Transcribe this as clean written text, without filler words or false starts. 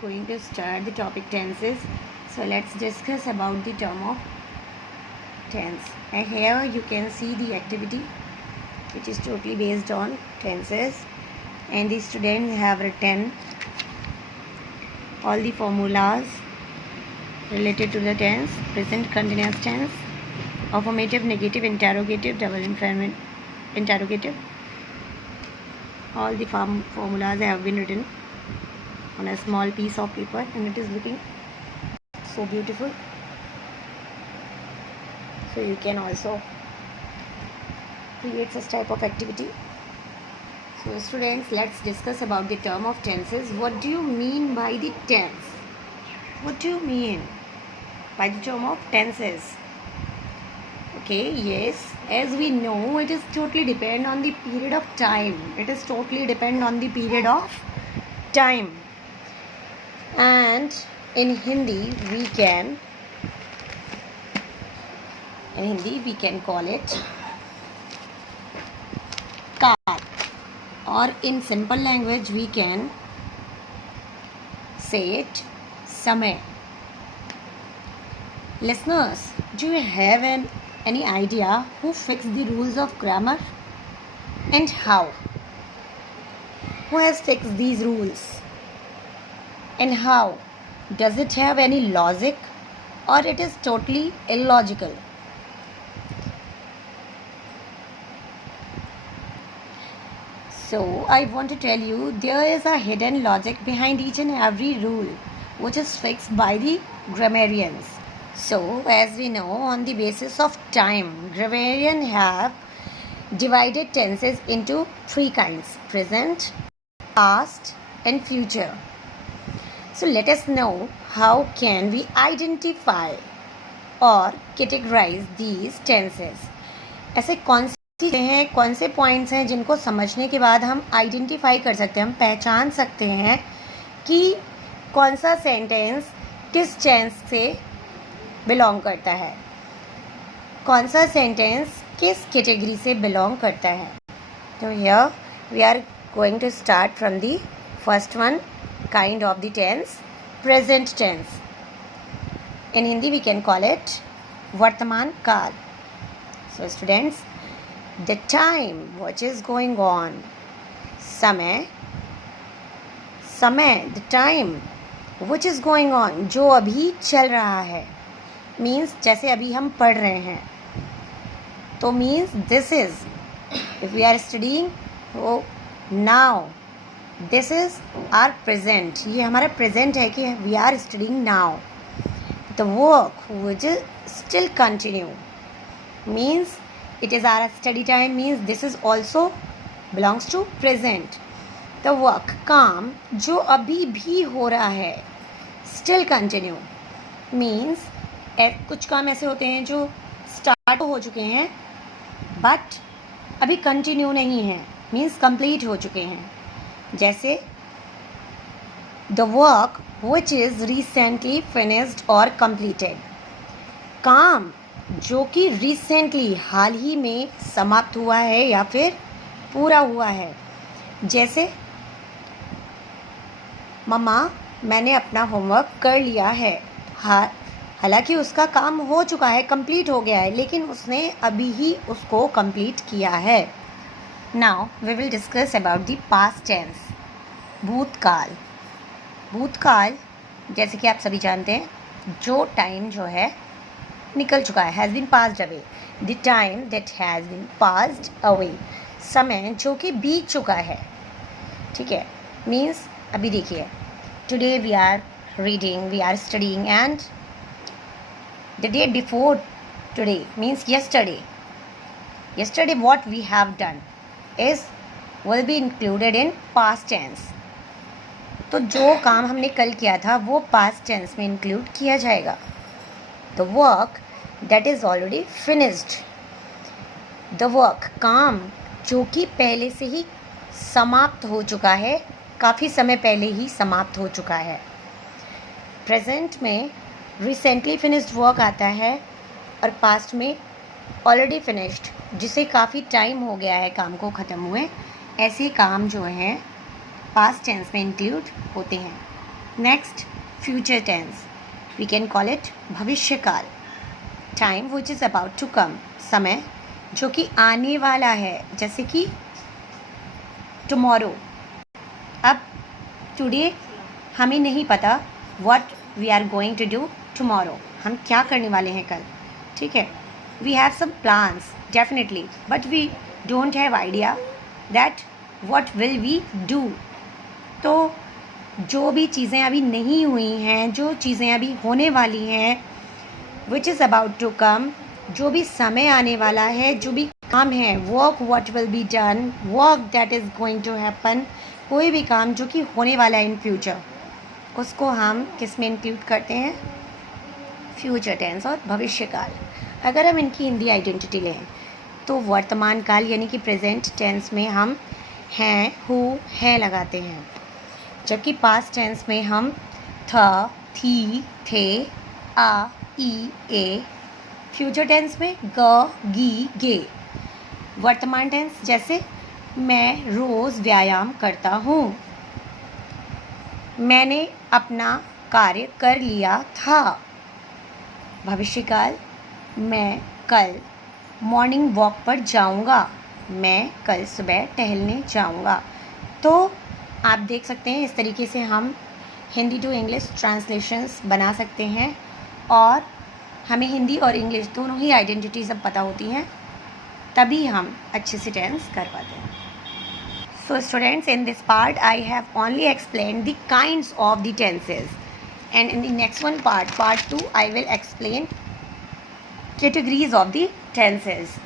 Going to start the topic tenses. So let's discuss about the term of tense. And here you can see the activity which is totally based on tenses, and the students have written all the formulas related to the tense: present continuous tense, affirmative, negative, interrogative, double imperative, interrogative. All the formulas have been written on a small piece of paper, and it is looking so beautiful. So you can also create such type of activity. So students, let's discuss about the term of tenses. What do you mean by the tense? What do you mean by the term of tenses? Okay, yes, as we know, it is totally depend on the period of time. It is totally depend on the period of time. And in Hindi we can call it काल, or in simple language we can say it समय. Listeners, do you have any idea who fixed the rules of grammar and how? Who has fixed these rules and how? Does it have any logic or it is totally illogical? So I want to tell you, there is a hidden logic behind each and every rule which is fixed by the grammarians. So as we know, on the basis of time, grammarians have divided tenses into three kinds: present, past and future. So let us know how can we identify or categorize these tenses. ऐसे कौन से points हैं जिनको समझने के बाद हम identify कर सकते हैं, हम पहचान सकते हैं कि कौन सा सेंटेंस किस टेंस से बिलोंग करता है, कौन सा सेंटेंस किस कैटेगरी से बिलोंग करता है. तो here we are going to start from the first one kind of the tense, present tense. In Hindi we can call it Vartaman Kal. So students, the time which is going on, समय, the time which is going on, जो अभी चल रहा है, means जैसे अभी हम पढ़ रहे हैं, तो means this is, if we are studying, so now this is our present, ये हमारा प्रेजेंट है कि we are studying now. The work which is still continue means it is our study time, means this is also belongs to present. The work काम जो अभी भी हो रहा है, स्टिल कंटिन्यू मीन्स कुछ काम ऐसे होते हैं जो स्टार्ट हो चुके हैं बट अभी कंटिन्यू नहीं है, मीन्स कंप्लीट हो चुके हैं. जैसे the work which is recently finished और कंप्लीटेड, काम जो कि रिसेंटली हाल ही में समाप्त हुआ है या फिर पूरा हुआ है. जैसे मम्मा मैंने अपना होमवर्क कर लिया है, हालांकि उसका काम हो चुका है, कंप्लीट हो गया है, लेकिन उसने अभी ही उसको कंप्लीट किया है. Now we will discuss about the past tense, भूतकाल. भूतकाल जैसे कि आप सभी जानते हैं, जो टाइम जो है निकल चुका है, has been passed away. The time that has been passed away, समय जो कि बीत चुका है, ठीक है. मीन्स अभी देखिए, today we are reading, we are studying, and the day before today means yesterday. Yesterday what we have done will be included in past tense. तो जो काम हमने कल किया था वो past tense में include किया जाएगा. The work that is already finished, the work काम जो कि पहले से ही समाप्त हो चुका है, काफ़ी समय पहले ही समाप्त हो चुका है. Present में recently finished work आता है और past में ऑलरेडी फिनिश्ड, जिसे काफ़ी टाइम हो गया है काम को ख़त्म हुए. ऐसे काम जो हैं पास्ट टेंस में इंक्लूड होते हैं. Next future tense, we can call it भविष्यकाल। Time which is about to come, समय जो कि आने वाला है, जैसे कि टुमारो। अब टुडे हमें नहीं पता what we are going to do tomorrow, हम क्या करने वाले हैं कल, ठीक है। We have some plans definitely, but we don't have idea that what will we do. तो जो भी चीज़ें अभी नहीं हुई हैं, जो चीज़ें अभी होने वाली हैं, which is about to come, जो भी समय आने वाला है, जो भी काम है, work what will be done, work that is going to happen, कोई भी काम जो कि होने वाला है इन फ्यूचर, उसको हम किस में इंक्लूड करते हैं, फ्यूचर टेंस और भविष्यकाल। अगर हम इनकी हिंदी आइडेंटिटी लें तो वर्तमान काल यानी कि प्रेजेंट टेंस में हम हैं, हु, है लगाते हैं, जबकि पास्ट टेंस में हम था, थी, थे, आ, ई, ए। फ्यूचर टेंस में ग, गी, गे। वर्तमान टेंस जैसे मैं रोज़ व्यायाम करता हूँ, मैंने अपना कार्य कर लिया था। भविष्यकाल, मैं कल मॉर्निंग वॉक पर जाऊंगा, मैं कल सुबह टहलने जाऊंगा। तो आप देख सकते हैं इस तरीके से हम हिंदी टू इंग्लिश ट्रांसलेशंस बना सकते हैं, और हमें हिंदी और इंग्लिश दोनों ही आइडेंटिटी जब पता होती हैं तभी हम अच्छे से टेंस कर पाते हैं। So students, in this part I have only explained the kinds of the tenses, and in the next one part 2, I will explain categories of the tenses.